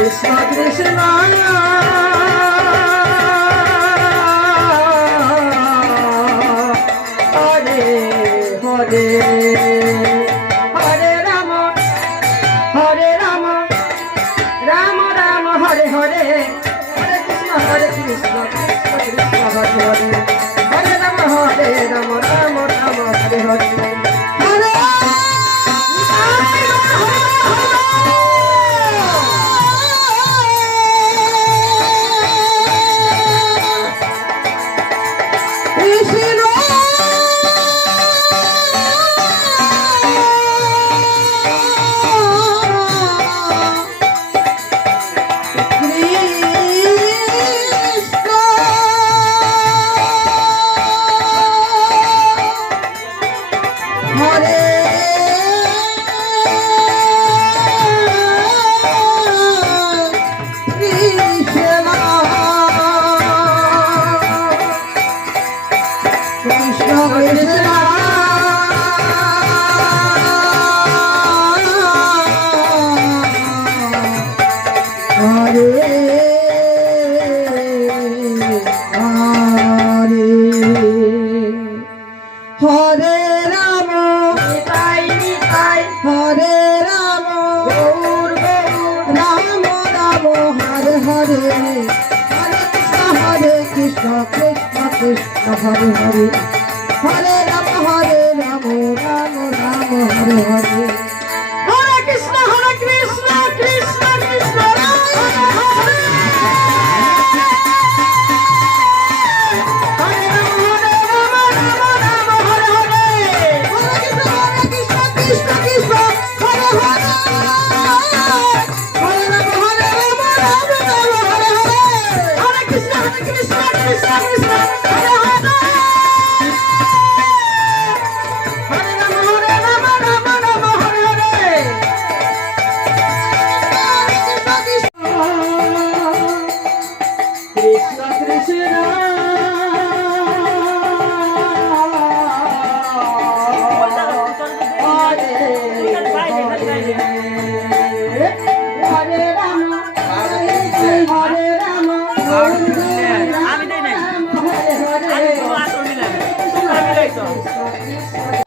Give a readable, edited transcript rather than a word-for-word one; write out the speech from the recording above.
Krishna Krishna Hare Hare Hare Rama Rama Rama Hare Hare Hare Krishna Krishna Krishna Hare Hare Hare Rama Rama Rama Hare Hare Krishna Krishna Krishna Hare Hare Hare Rama Rama Rama Hare Hare Hare Krishna Krishna Krishna Rama Hare Hare Rama Rama Hare Hare Hare Krishna Krishna Krishna Hare Hare Hare Rama Rama Hare Hare Hare Krishna Krishna Krishna Hare Hare Hare